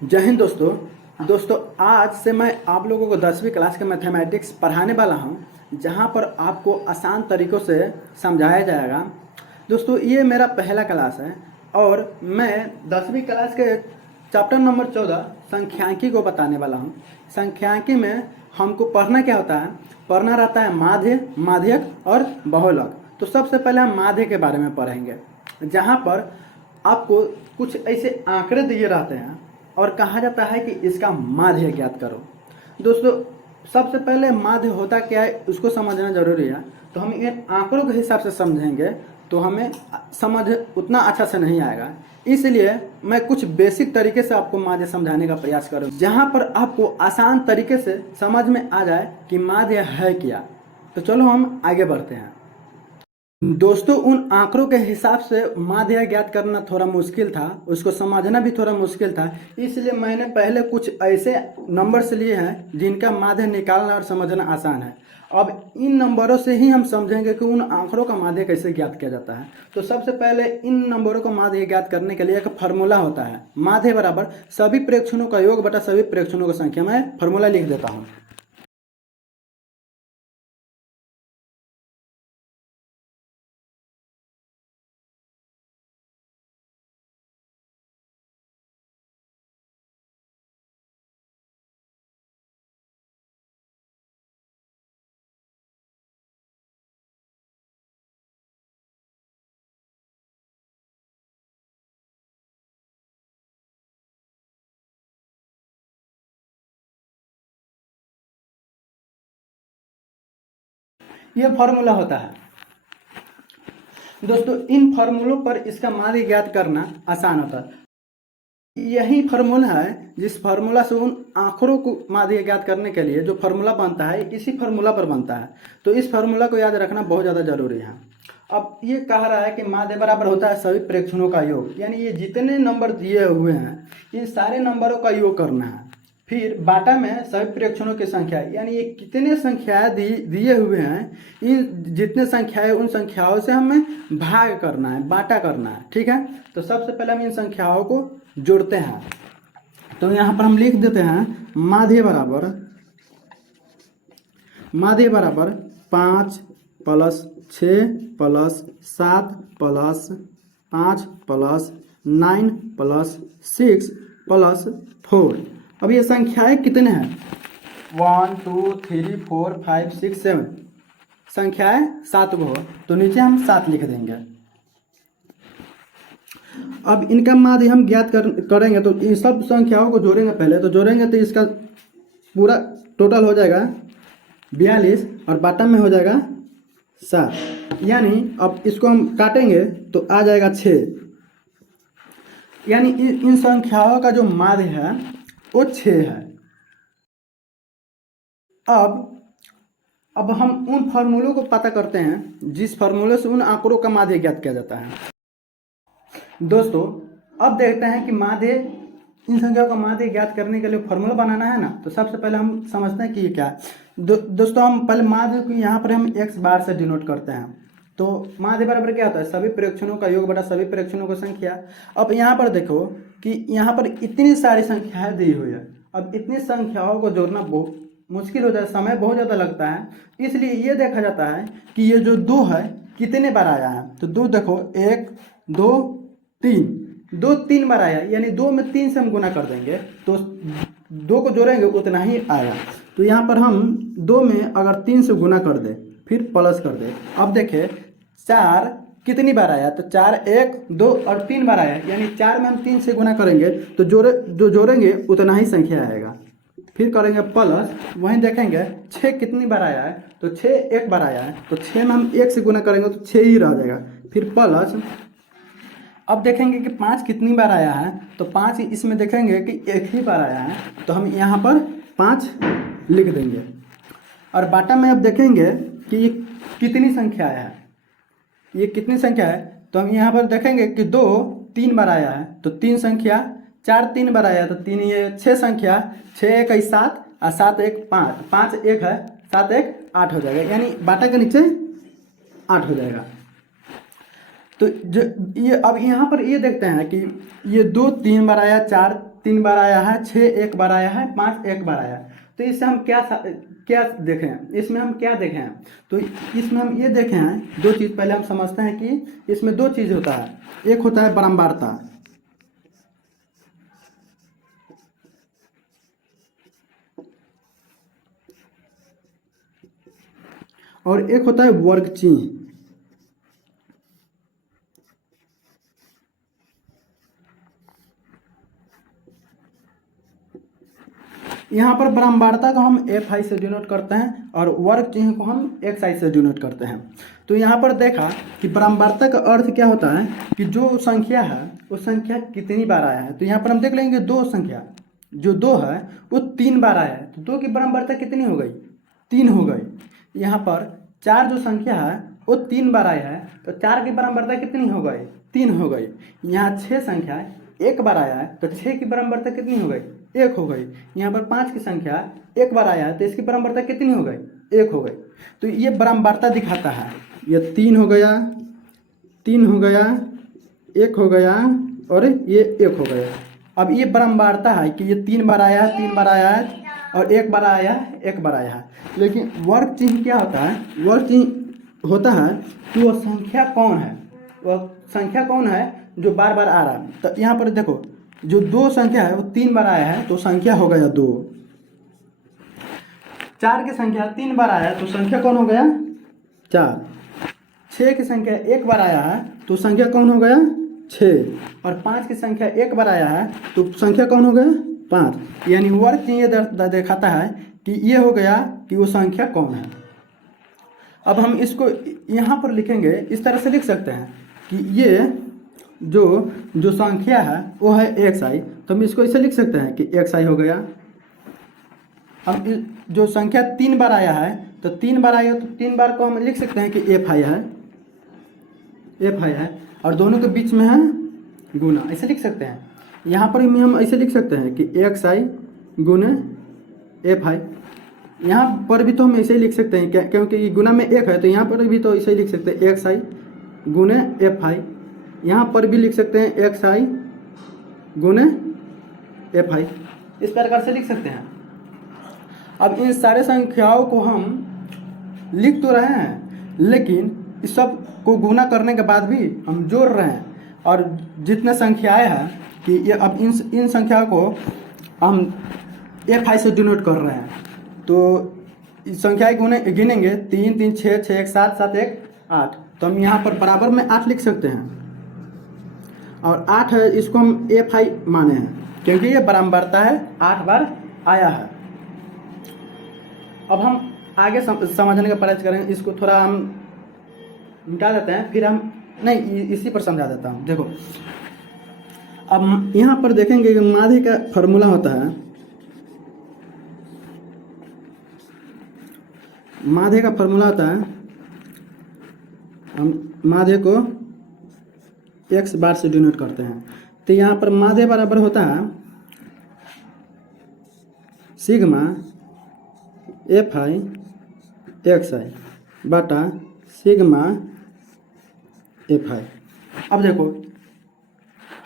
जय हिंद दोस्तों आज से मैं आप लोगों को 10वीं क्लास के मैथमेटिक्स पढ़ाने वाला हूं, जहां पर आपको आसान तरीक़ों से समझाया जाएगा। दोस्तों ये मेरा पहला क्लास है और मैं 10वीं क्लास के चैप्टर नंबर 14 संख्यांकी को बताने वाला हूं। संख्यांकी में हमको पढ़ना क्या होता है? पढ़ना रहता है माध्य, माध्यक और बहुलक। तो सबसे पहले हम माध्य के बारे में पढ़ेंगे, जहाँ पर आपको कुछ ऐसे आंकड़े दिए रहते हैं और कहा जाता है कि इसका माध्य ज्ञात करो। दोस्तों सबसे पहले माध्य होता क्या है उसको समझना जरूरी है। तो हम इन आंकड़ों के हिसाब से समझेंगे तो हमें समझ उतना अच्छा से नहीं आएगा, इसलिए मैं कुछ बेसिक तरीके से आपको माध्य समझाने का प्रयास करूँ, जहाँ पर आपको आसान तरीके से समझ में आ जाए कि माध्य है क्या। तो चलो हम आगे बढ़ते हैं। दोस्तों उन आंकड़ों के हिसाब से माध्य ज्ञात करना थोड़ा मुश्किल था, उसको समझना भी थोड़ा मुश्किल था, इसलिए मैंने पहले कुछ ऐसे नंबर्स लिए हैं जिनका माध्य निकालना और समझना आसान है। अब इन नंबरों से ही हम समझेंगे कि उन आंकड़ों का माध्य कैसे ज्ञात किया जाता है। तो सबसे पहले इन नंबरों का माध्य ज्ञात करने के लिए एक फार्मूला होता है, माध्य बराबर सभी प्रेक्षणों का योग बटा सभी प्रेक्षणों की संख्या। मैं फार्मूला लिख देता हूँ। यह फार्मूला होता है। दोस्तों इन फार्मूलों पर इसका माध्य ज्ञात करना आसान होता है। यही फार्मूला है जिस फार्मूला से उन आंकड़ों को माध्य ज्ञात करने के लिए जो फार्मूला बनता है, इसी फार्मूला पर बनता है। तो इस फार्मूला को याद रखना बहुत ज़्यादा जरूरी है। अब ये कह रहा है कि माध्य बराबर होता है सभी प्रेक्षणों का योग, यानी ये जितने नंबर दिए हुए हैं इन सारे नंबरों का योग करना है। फिर बाटा में सभी प्रेक्षणों की संख्या, यानी ये कितने संख्याएं दिए हुए हैं, इन जितने संख्याएं उन संख्याओं से हमें भाग करना है, बाटा करना है। ठीक है, तो सबसे पहले हम इन संख्याओं को जोड़ते हैं। तो यहाँ पर हम लिख देते हैं माध्य बराबर 5 + 6 + 7 + 5 + 9 + 6 + 4। अब ये संख्याएं कितने हैं? 1 2 3 4 5 6 7 संख्याएं 7 को, तो नीचे हम 7 लिख देंगे। अब इनका माध्य हम ज्ञात करेंगे तो इन सब संख्याओं को जोड़ेंगे। पहले तो जोड़ेंगे तो इसका पूरा टोटल हो जाएगा 42 और बाटा में हो जाएगा 7, यानी अब इसको हम काटेंगे तो आ जाएगा 6, यानी इन संख्याओं का जो माध्य है वो 6 है। अब हम उन फार्मूलों को पता करते हैं जिस फार्मूले से उन आंकड़ों का माध्य ज्ञात किया जाता है। दोस्तों अब देखते हैं कि माध्य, इन संख्याओं का माध्य ज्ञात करने के लिए फार्मूला बनाना है ना। तो सबसे पहले हम समझते हैं कि ये क्या है। दोस्तों हम पहले माध्य को यहाँ पर हम x बार से डिनोट करते हैं। तो माध्य बराबर क्या होता है? सभी प्रेक्षणों का योग बटा सभी प्रेक्षणों की संख्या। अब यहाँ पर देखो कि यहाँ पर इतनी सारी संख्याएं दी हुई है। अब इतनी संख्याओं को जोड़ना बहुत मुश्किल हो जाए, समय बहुत ज़्यादा लगता है, इसलिए ये देखा जाता है कि ये जो 2 है कितने बार आया है। तो 2 देखो 1 2 3, 2 3 बार आया, यानी 2 में 3 से हम गुना कर देंगे तो 2 को जोड़ेंगे उतना ही आया। तो यहाँ पर हम 2 में अगर 3 से गुना कर दे फिर प्लस कर दे, अब देखें 4 कितनी बार आया, तो 4 1 2 और 3 बार आया, यानी 4 में हम 3 से गुना करेंगे तो जो जोड़ेंगे उतना ही संख्या आएगा। फिर करेंगे प्लस, वहीं देखेंगे 6 कितनी बार आया है, तो 6 एक बार आया है, तो 6 में हम 1 से गुना करेंगे तो 6 ही रह जाएगा। फिर प्लस, अब देखेंगे कि 5 कितनी बार आया है, तो 5 इसमें देखेंगे कि 1 ही बार आया है, तो हम यहाँ पर 5 लिख देंगे। और बाटा में अब देखेंगे कि ये कितनी संख्या है, ये कितनी संख्या है, तो हम यहाँ पर देखेंगे कि 2 3 बार आया है, तो 3 संख्या, 4 3 बार आया है, तो 3 ये 6 संख्या, 6 1 7 और 7 1 5, 5 1 है, 7 1 8 हो जाएगा, यानी बाटा के नीचे 8 हो जाएगा। तो जो ये अब यहाँ पर ये देखते हैं कि ये 2 3 बार आया, 4 3 बार आया है, 6 एक बार आया है, 5 एक बार आया है। तो इससे हम क्या देखें, इसमें हम क्या देखें हैं? तो इसमें हम ये देखें हैं, दो चीज़ पहले हम समझते हैं कि इसमें दो चीज़ होता है। एक होता है बारंबारता और एक होता है वर्ग चिन्ह। यहाँ पर बारंबारता को हम एफ आई से डिनोट करते हैं और वर्ग चिन्ह को हम एक्स आई से डिनोट करते हैं। तो यहाँ पर देखा कि बारंबारता का अर्थ क्या होता है कि जो संख्या है वो संख्या कितनी बार आया है। तो यहाँ पर हम देख लेंगे दो संख्या, जो 2 है वो 3 बार आया है, तो 2 की बारंबारता कितनी हो गई? 3 हो गई। यहाँ पर 4 जो संख्या है वो 3 बार आया है, तो 4 की बारंबारता कितनी हो गई? 3 हो गई। यहाँ 6 संख्या एक बार आया है, तो 6 की बारंबारता कितनी हो गई? 1 हो गई। यहाँ पर 5 की संख्या एक बार आया है, तो इसकी बारंबारता कितनी हो गई? 1 हो गई। तो ये बारंबारता दिखाता है। ये 3 हो गया, 3 हो गया, 1 हो गया और ये 1 हो गया। अब ये बारंबारता है कि ये 3 बार आया है, 3 बार आया है और 1 बार आया है, 1 बार आया है। लेकिन वर्ग चिन्ह क्या होता है? वर्ग चिन्ह होता है कि वो संख्या कौन है, वह संख्या कौन है जो बार बार आ रहा है। तो यहाँ पर देखो, जो 2 संख्या है वो 3 बार आया है, तो संख्या हो गया 2। 4 की संख्या 3 बार आया है, तो संख्या कौन हो गया? 4। 6 की संख्या एक बार आया है, तो संख्या कौन हो गया? 6। और 5 की संख्या एक बार आया है, तो संख्या कौन हो गया? 5। यानी वर्ग चिन्ह ये दिखाता है कि ये हो गया कि वो संख्या कौन है। अब हम इसको यहाँ पर लिखेंगे, इस तरह से लिख सकते हैं कि ये जो संख्या है वो है एक्स आई, तो हम इसको ऐसे लिख सकते हैं कि एक्स आई हो गया। हम जो संख्या 3 बार आया है, तो 3 बार आया, तो 3 बार को हम लिख सकते हैं कि एफ आई है, एफ आई है, और दोनों के बीच में है गुना, ऐसे लिख सकते हैं। यहाँ पर भी हम ऐसे लिख सकते हैं कि एक्स आई गुने एफ आई। यहाँ पर भी तो हम ऐसे ही लिख सकते हैं, क्योंकि गुना में 1 है, तो यहाँ पर भी तो ऐसे ही लिख सकते हैं एक्स आई गुने एफ आई। यहाँ पर भी लिख सकते हैं एक्स आई गुने एफ आई, इस प्रकार से लिख सकते हैं। अब इन सारे संख्याओं को हम लिख तो रहे हैं, लेकिन इस सब को गुना करने के बाद भी हम जोड़ रहे हैं, और जितने संख्याएं हैं कि ये अब इन संख्याओं को हम एफ आई से डिनोट कर रहे हैं। तो संख्याएं गिनेंगे 3 3 6 6 1 7 7 1 8, तो हम यहाँ पर बराबर में 8 लिख सकते हैं, और 8 है, इसको हम एफ आई माने हैं क्योंकि ये बारंबारता है, 8 बार आया है। अब हम आगे समझने का प्रयास करेंगे, इसको थोड़ा हम मिटा देते हैं, फिर हम नहीं इसी पर समझा देता हूँ। देखो, अब यहाँ पर देखेंगे कि माध्य का फॉर्मूला होता है, माध्य का फॉर्मूला होता है, हम माध्य को x बार से डिनोट करते हैं। तो यहाँ पर माध्य बराबर होता है सिग्मा एफ आई एक्स आई बटा सिग्मा एफ आई। अब देखो,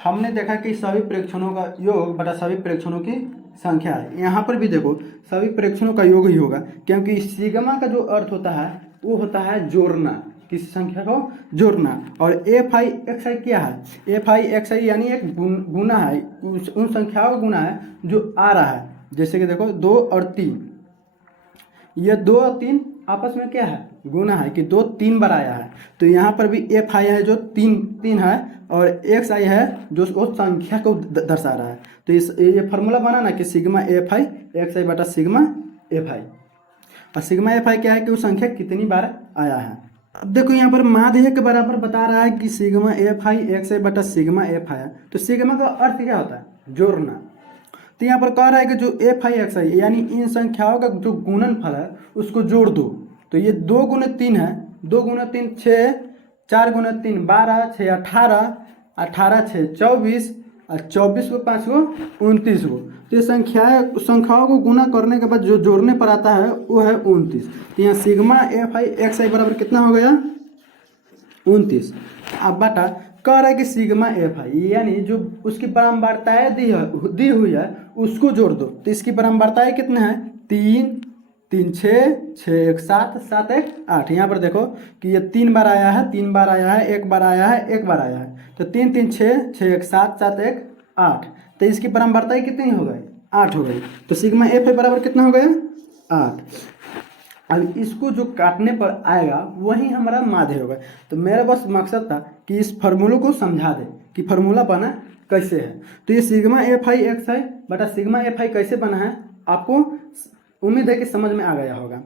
हमने देखा कि सभी प्रेक्षणों का योग बटा सभी प्रेक्षणों की संख्या है। यहाँ पर भी देखो सभी प्रेक्षणों का योग ही होगा, क्योंकि सिग्मा का जो अर्थ होता है वो होता है जोड़ना, किसी संख्या को जोड़ना। और एफ आई एक्स आई क्या है? एफ आई एक्स आई यानी एक गुना है, उन संख्याओं का गुना है जो आ रहा है। जैसे कि देखो 2 और 3, ये 2 और 3 आपस में क्या है? गुना है कि 2 3 बार आया है। तो यहाँ पर भी एफ आई है जो 3 है, और एक्स आई है जो उस संख्या को दर्शा रहा है। तो ये फार्मूला बना ना कि सिग्मा एफ आई एक्स आई बटा सिग्मा एफ आई। और सिग्मा एफ आई क्या है कि वो संख्या कितनी बार आया है। अब देखो यहाँ पर माध्य के बराबर बता रहा है कि सिग्मा एफ आई एक्स आई बटा सिग्मा एफ आई। तो सिग्मा का अर्थ क्या होता है? जोड़ना। तो यहाँ पर कह रहा है कि जो एफ आई एक्स आई यानी इन संख्याओं का जो गुणनफल है उसको जोड़ दो। तो ये 2 गुने 3 है, 2 गुने 3 6, 4 गुने 3 12, 6 18, 18 6 24, और 24 को 5 को 29 को। तो ये संख्याओं को गुना करने के बाद जो जोड़ने पर आता है वो है 29। तो यहाँ सिग्मा एफ आई एक्स आई बराबर कितना हो गया? 29। अब बटा कह रहा है कि सिग्मा एफ आई, यानी जो उसकी बारंबारताएं दी हुई है उसको जोड़ दो। तो इसकी बारंबारताएं कितने हैं, 3 3 6 6 1 7 7 1 8। यहाँ पर देखो कि ये 3 बार आया है, 3 बार आया है, 1 बार आया है, 1 बार आया है। तो 3 3 6 6 1 7 7 1 8। तो इसकी बारंबारताएं कितनी हो गई, 8 हो गई। तो सिग्मा एफ आई बराबर कितना हो गया, 8। अब इसको जो काटने पर आएगा वही हमारा माध्य होगा। तो मेरा बस मकसद था कि इस फार्मूले को समझा दे कि फार्मूला बना कैसे है। तो ये सिग्मा एफ आई एक्स है बटा सिग्मा एफ आई कैसे बना है, आपको उम्मीद है कि समझ में आ गया होगा।